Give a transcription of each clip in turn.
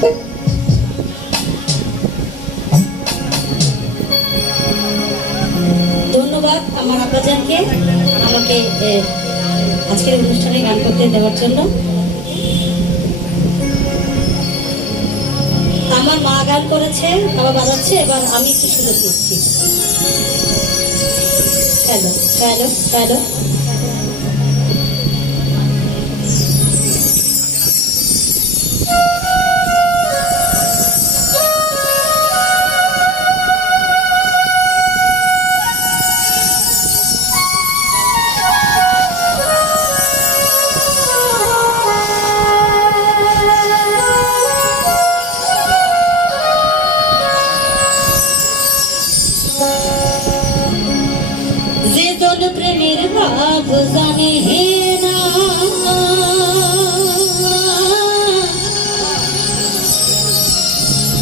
ধন্যবাদ আমার আব্বাজানকে আমাকে আজকের অনুষ্ঠানে গান করতে দেওয়ার জন্য। আমার মা গান করেছে, বাবা বাজাচ্ছে, এবার আমি একটু সুযোগ দিচ্ছি। হ্যালো হ্যালো হ্যালো, প্রেমের ভাব জানে হে না,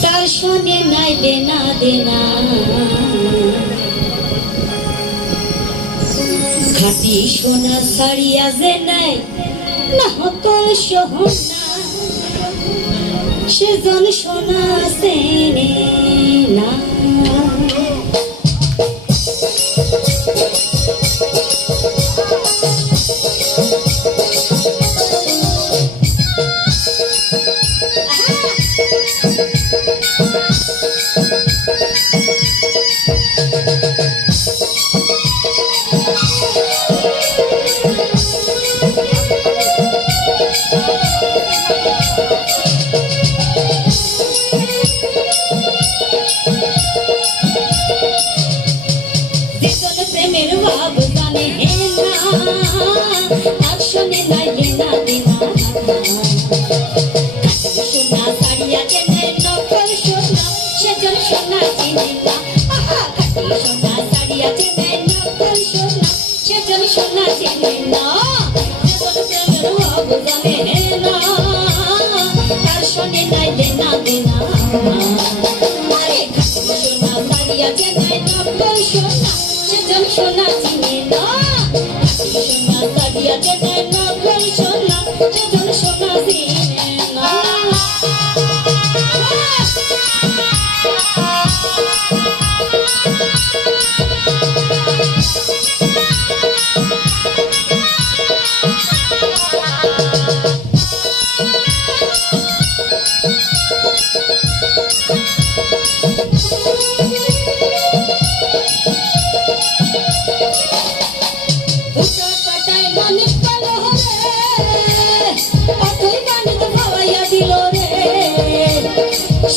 তার শোনে নাইলে না দেনা, খাটি সোনা ছাড়িয়া যে নাই না হতল সোহনা, সেজন সোনা চেনে না। প্রেমের ভাব জানে হে না, তার শোনে নাইলে না দেনা, সোনা ছাড়িয়া চেনে নকল সোনা, সেজন সোনা চিনে না। সোনা ছাড়িয়া চেনে নকল সোনা, সেজন সোনা চিনে না। প্রেমের ভাব জানে হে না, তার শোনে নাইলে না দেনা, আরে সোনা ছাড়িয়া চেনে নকল সোনা, সেজন সোনা চিনে না। সোনা ছাড়িয়া চেনে নকল সোনা, সেজন সোনা চিনে না।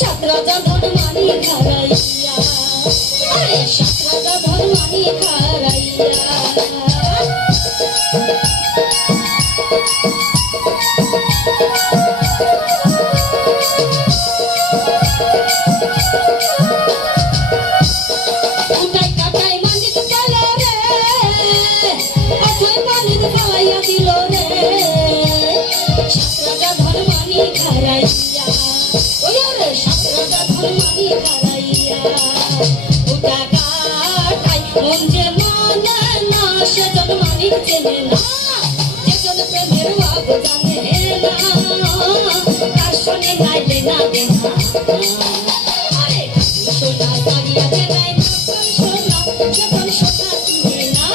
সাত রাজা ধন মানি খারাইয়া, আরে সাত রাজা ধন মানি খারাইয়া, উঠাই কাটাই মানিক গেল রে, অথই মানিক খাওয়াইয়া দিল রে, সাত রাজা ধন মানি খারাইয়া, সাত রাজা ধন মানি খারাইয়া, উঠা কাটাই মন যে মানে না, সেজন মানিক চেনে না, যেজন প্রেমের ভাব জানে না, তার শোনে নাইলে না দেনা, আরে সোনা ছাড়িয়া চেনে নকল সোনা, সেজন সোনা চিনে না।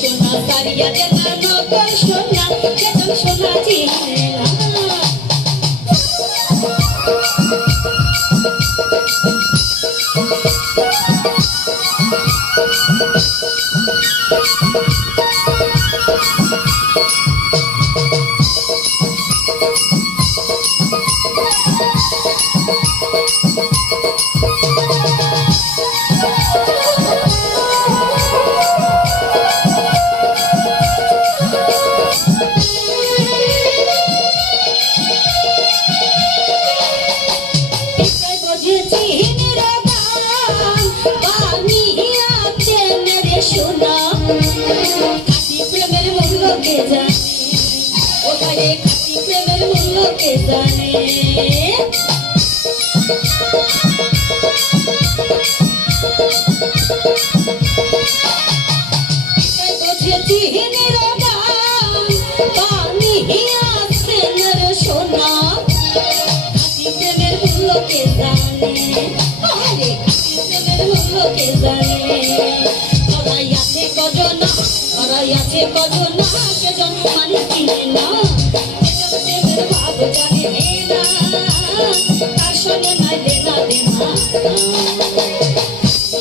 সোনা ছাড়িয়া চেনে নকল সোনা, সেজন সোনা চিনে না। জানে ধরাই আছে কজনা ধরাই আছে কজনা সেজন মানে চিনে না সেজন প্রেমের ভাব জানে না তার সঙ্গে নাই দেনা দেনা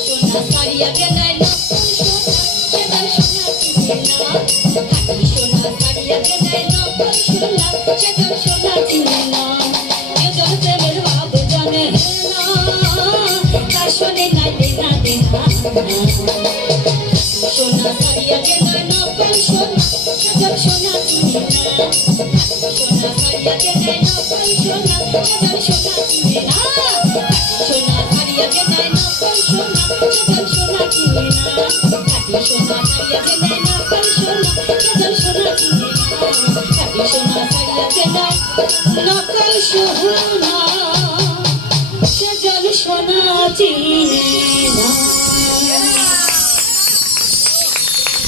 সোনা সারিয়া গেলাই নকল সোনা সেজন সোনা চিনে না খাঁটি সোনা সারিয়া গেলাই নকল সোনা সেজন সোনা চিনে না সেজন প্রেমের ভাব জানে না তার সঙ্গে নাই দেনা দেনা সোনা সারিয়া গেলাই নকল সোনা সেজন সোনা চিনে না সোনা সারিয়া গেলাই নকল সোনা সেজন সোনা চিনে না সোনা সারিয়া গেলাই নকল সোনা সেজন সোনা চিনে না খাঁটি সোনা সারিয়া গেলাই নকল সোনা সেজন সোনা চিনে না খাঁটি সোনা সারিয়া গেলাই নকল সোনা সেজন সোনা চিনে না।